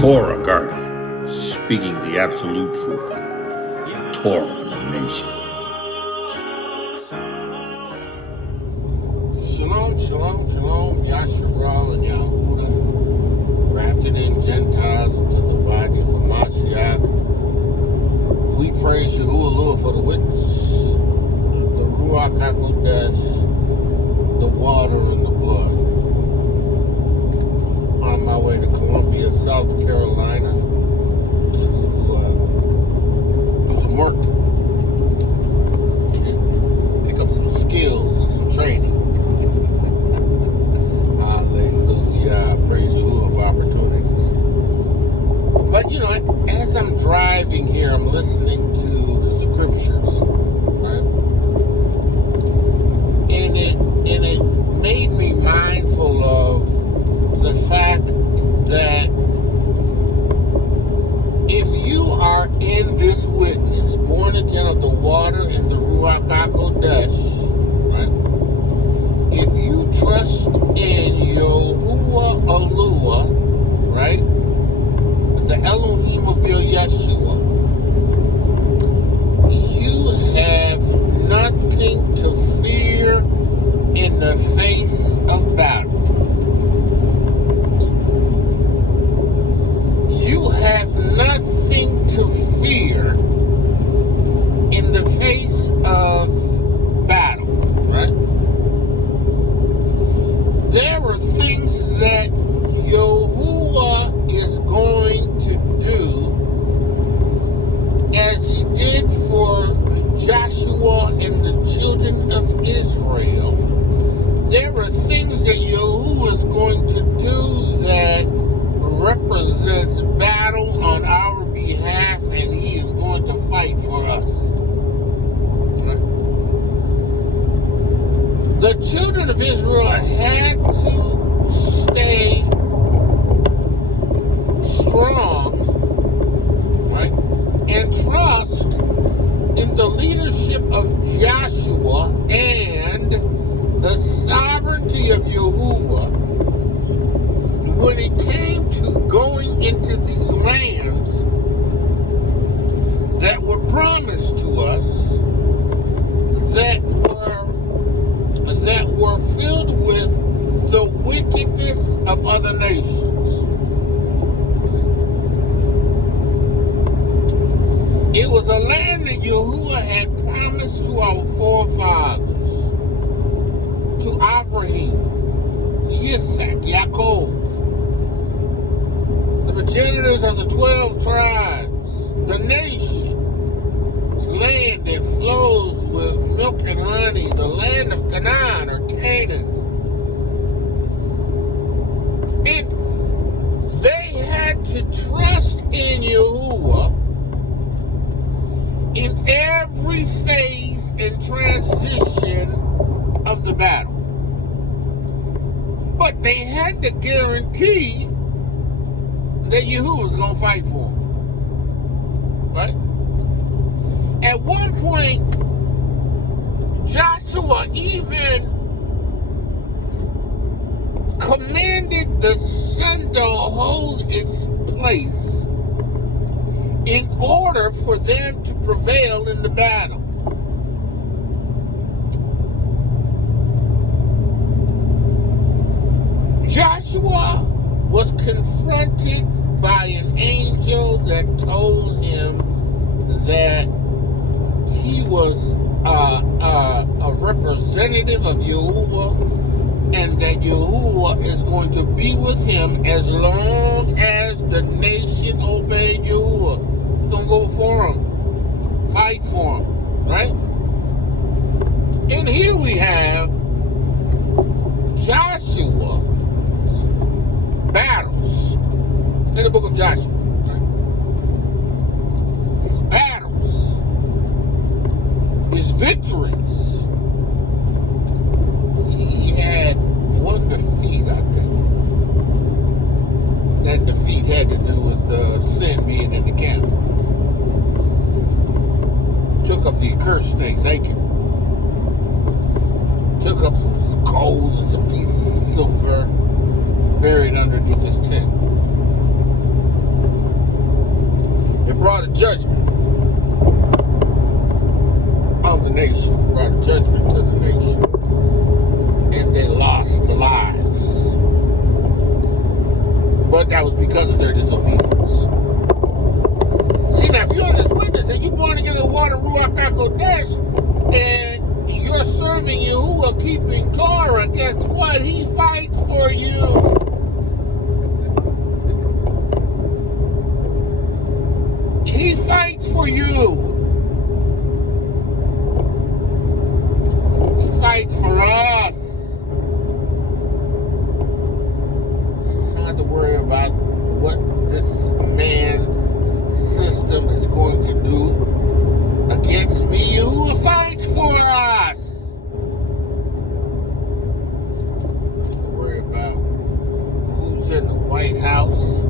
Torah Garden, speaking the absolute truth. Torah Nation. Shalom, shalom, shalom, Yasharal and Yahudah, grafted in Gentiles into the body of Mashiach. We praise Yahuah Lord for the witness, the Ruach HaKodesh, the water and the blood. On my way to Columbia, South Carolina to do some work, pick up some skills and some training. Hallelujah. Praise Yahuah for opportunities. But you know, as I'm driving here, I'm listening to the scriptures, right? And it made me mindful of the fact that if you are in this witness, born again of the water and the Ruach HaKodesh, right? If you trust in Yahuah Alua, right? The Elohim of your Yeshua, you have nothing to fear in the face of battle. You have nothing to fear in the face of battle, right? There are things that Yahuah is going to do as he did for Joshua and the children of Israel. There are things that Yahuah is going to do that represents battle on our behalf, and he is going to fight for us. Right? The children of Israel had to stay strong, right, and trust in the leadership of Joshua and the sovereignty of Yahuah when it came to going into these lands that were promised to us, that were filled with the wickedness of other nations. It was a land that Yahuah had promised to our forefathers, to Abraham, Yitzhak, Yaakov, the progenitors of the 12 tribes, the nation, land that flows with milk and honey, the land of Canaan or Canaan. And they had to trust in Yahuah in every phase and transition of the battle. But they had to guarantee that Yahuah was going to fight for them. Right? At one point, Joshua even commanded the sun to hold its place in order for them to prevail in the battle. Joshua was confronted by an angel that told him that he was a representative of Yahuah, and that Yahuah is going to be with him as long as the nation obeyed Yahuah. He's going to go for him, fight for him, right? And here we have Joshua's battles in the book of Joshua. Right? His battles, his victories. He had one defeat, I think. That defeat had to do with sin being in the camp. Took up the accursed things, Achan. Took up some gold and some pieces of silver. buried underneath his tent. It brought a judgment on the nation, brought a judgment to the nation, and they lost their lives. But that was because of their disobedience. See, now, if you're in this witness and you're born again in the water, Ruach HaKodesh, and you're serving Yahuah, keeping Torah, guess what? He fights for you. He fights for you. He fights for us. You don't have to worry about what this man's system is going to do against me. Yahuah fights for us. Don't worry about who's in the White House,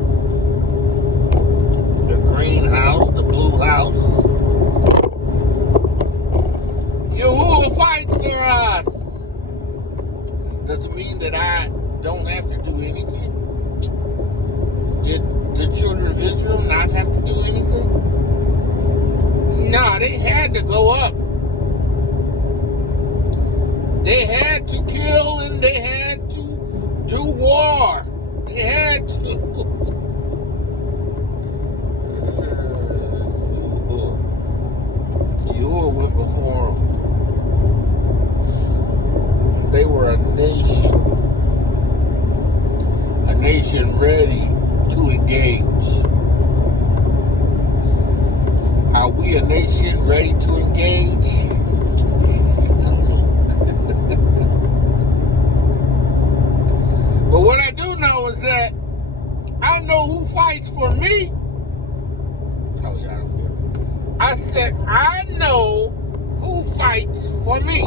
the green house, the blue house. Yahuah fights for us. Doesn't mean that I don't have to do anything. Did the children of Israel not have to do anything? No, they had to go up. They had to kill and they had to do war. They had to. Yahuah went before them. They were a nation ready to engage. Are we a nation ready to engage? I don't know. But what I do know is that I know who fights for me. Oh, yeah, I said, I know who fights for me.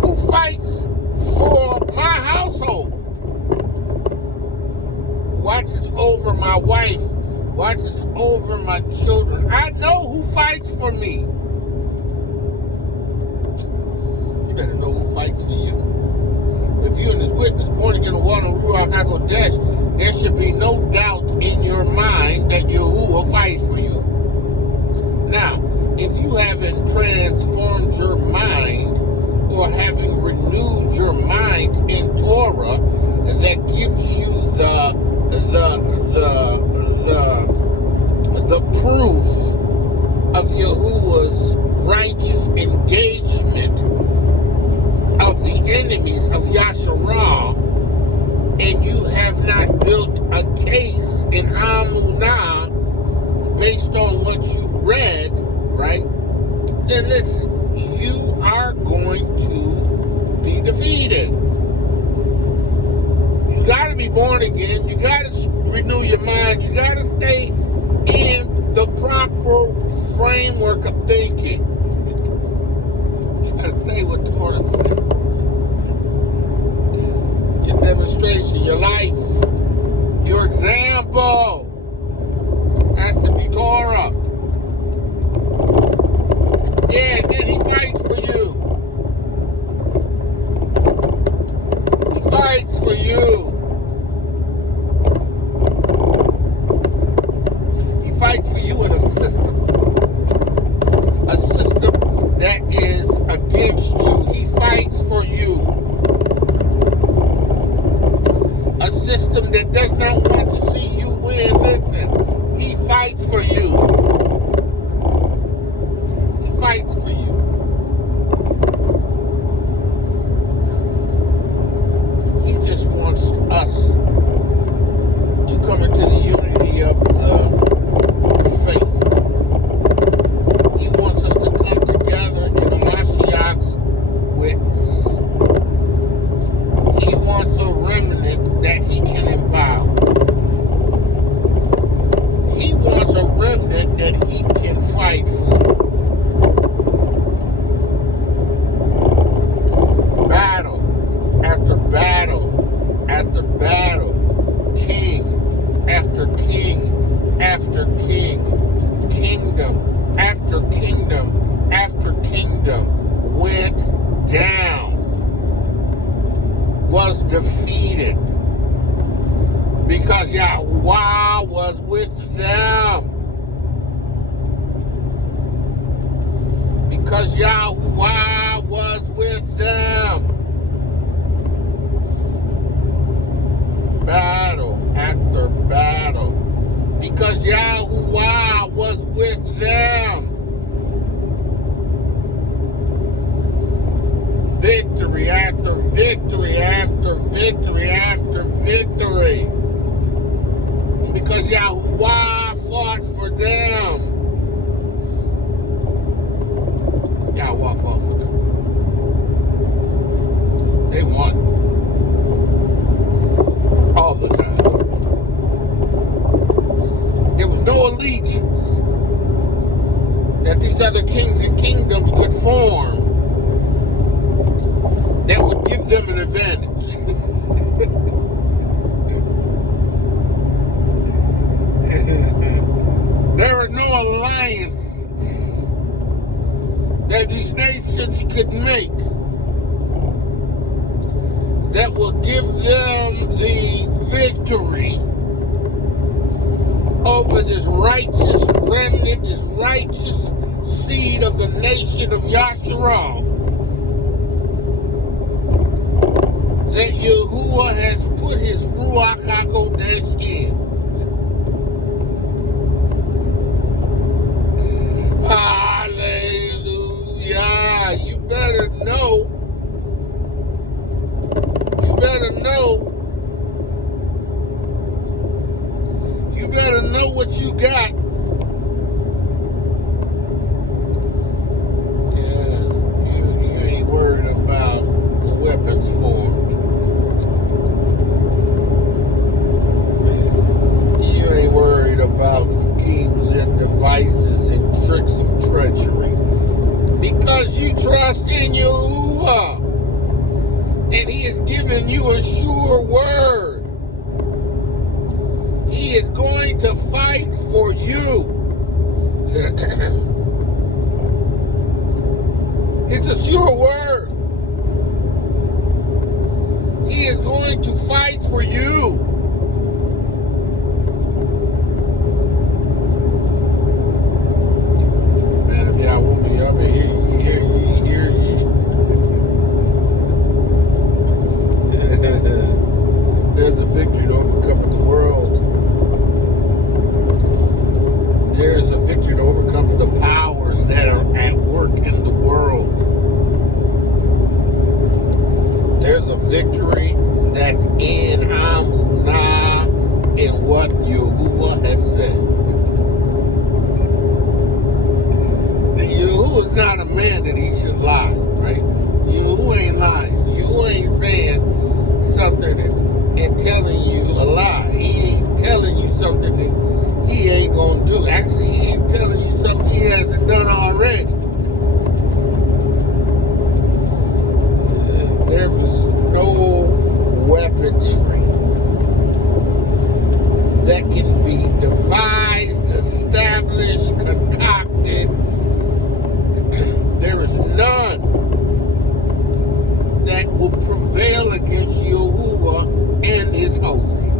Who fights for my household. Who watches over my wife, watches over my children. I know who fights for me. You better know who fights for you. If you're in this witness, born again, water, Ruach HaKodesh, there should be no doubt in your mind that Yahuah fights for you. Now, if you haven't transformed your mind or haven't renewed your mind in Torah, that gives you the proof of Yahuah's righteous engagement of the enemies of Yasharah, and you have not built a case in Amunah based on what you read, right? Then listen, you are going to be defeated. You got to be born again. You got to renew your mind. You got to stay in the proper framework of thinking. You got to say what Torah said. Your demonstration, your life, your example has to be Torah. Yeah, then he fights for you. He fights for you. He fights for you in a system. A system that is against you. He fights for you. A system that does not want to see you win. Listen, he fights for you. He fights for you. He just wants us to come into the unity of the faith. He wants us to come together in a Mashiach's witness. He wants a remnant that he can empower. He wants a remnant that he can fight for. Battle after battle after battle, king after king after king, kingdom after kingdom after kingdom went down. defeated. Because Yahuah was with them. Because Yahuah was with them. Battle after battle. Because Yahuah was with them. Victory after victory after victory after victory. Because Yahuah fought for them. Yahuah fought for them. They won. All the time. There was no allegiance that these other kings and kingdoms could form that would give them an advantage. There are no alliances that these nations could make that will give them the victory over this righteous remnant, this righteous seed of the nation of Yasharal that Yahuah has put his Ruach HaKodesh in. Hallelujah. You better know. You better know. You better know what you got. Yeah, you ain't worried about the weapons formed. You ain't worried about schemes and devices and tricks of treachery. Because you trust in Yahuah. And he has given you a sure word. He is going to fight for you. It's a sure word. He is going to fight for you. Man, if y'all want me up in here, there's a victory to overcome the world. There's a victory to overcome the powers that are at work in the world. There's a victory that's in Amunah in what Yahuah has said. Yahuah is not a man that he should lie, right? Yahuah ain't lying. Yahuah ain't saying something and telling you a lie. He ain't telling you something that he ain't gonna do. Actually, he ain't telling you something he hasn't done already. There was no weaponry that can be devised, established, concocted. There is none that will prevail against Yahuah and his host.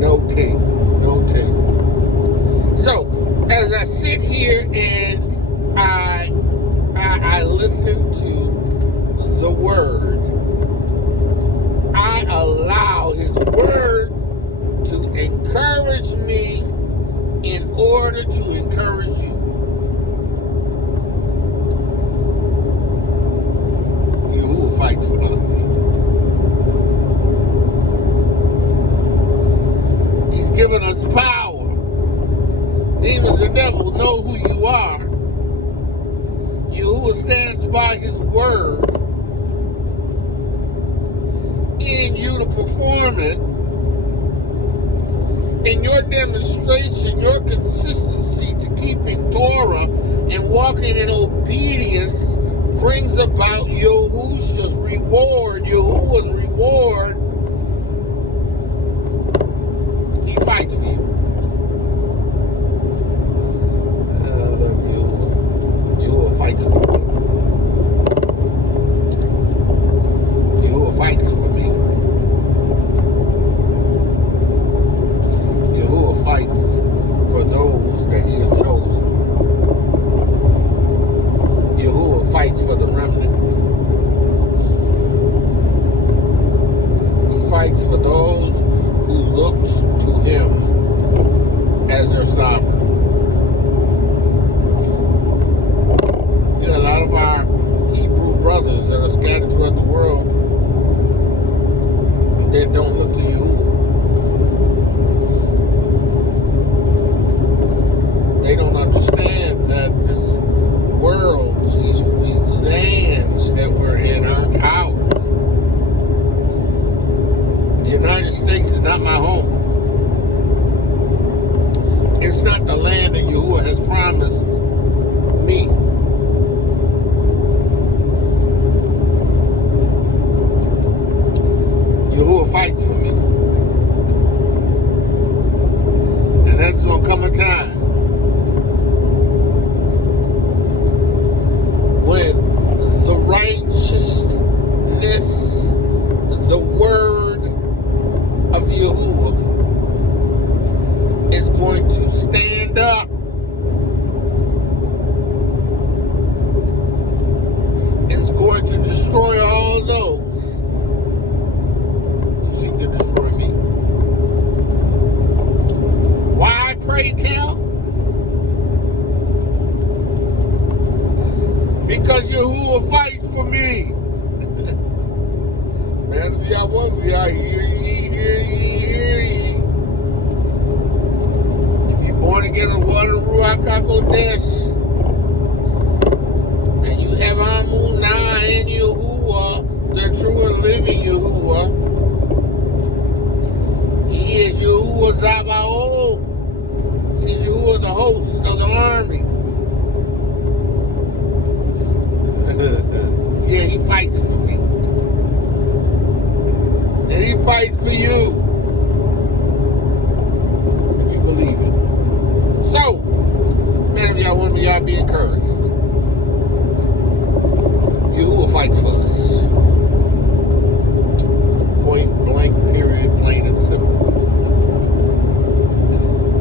No ting. So, as I sit here and I listen to the word, I allow his word to encourage me in order to encourage you. Yahuah fights for us. He's given us power. Demons and devils know who you are. Yahuah stands by his word in you to perform it. In your demonstration, your consistency to keeping Torah and walking in obedience brings about Yahush's reward, Yahuah's reward. He fights for you. I love Yahuah. Because Yahuah fights for me. Man, Yahuah, hear ye. If you're born again in water, Ruach HaKodesh, and you have Amunah in Yahuah, the true and living Yahuah, He is Yahuah Zabaoth. He is Yahuah, the host of the armies. Yeah, He fights for me. And He fights for you. If you believe it. So, man, y'all want me, y'all be encouraged. Yahuah fights for us. Point blank, period, plain and simple.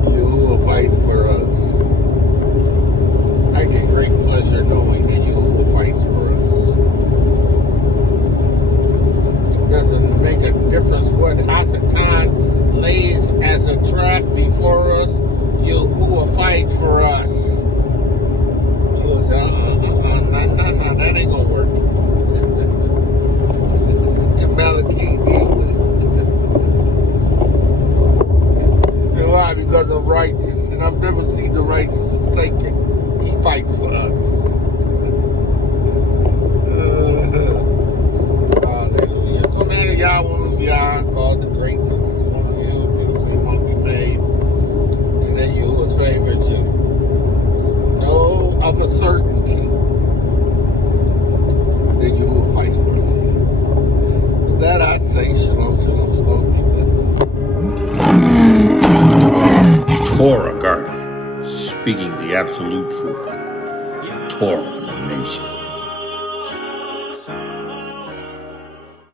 Yahuah fights for us. I get great pleasure knowing that Yahuah fights for us. Doesn't make a difference what Hasatan lays as a trap before us. Yahuah fights for us. You say, no, that ain't gonna work. And Malachi deal with it. Why? Because I'm righteous, and I've never seen the righteous forsaken. He fights for us. Hallelujah. So, man, y'all want to be called the greatness. One of you, beautifully monkey made. Today, Yahuah's favorite you. Know of a certainty that Yahuah fights for us. With that, I say, shalom, shalom, shalom, be blessed. Torah Garden, speaking the absolute truth. Torah Nation.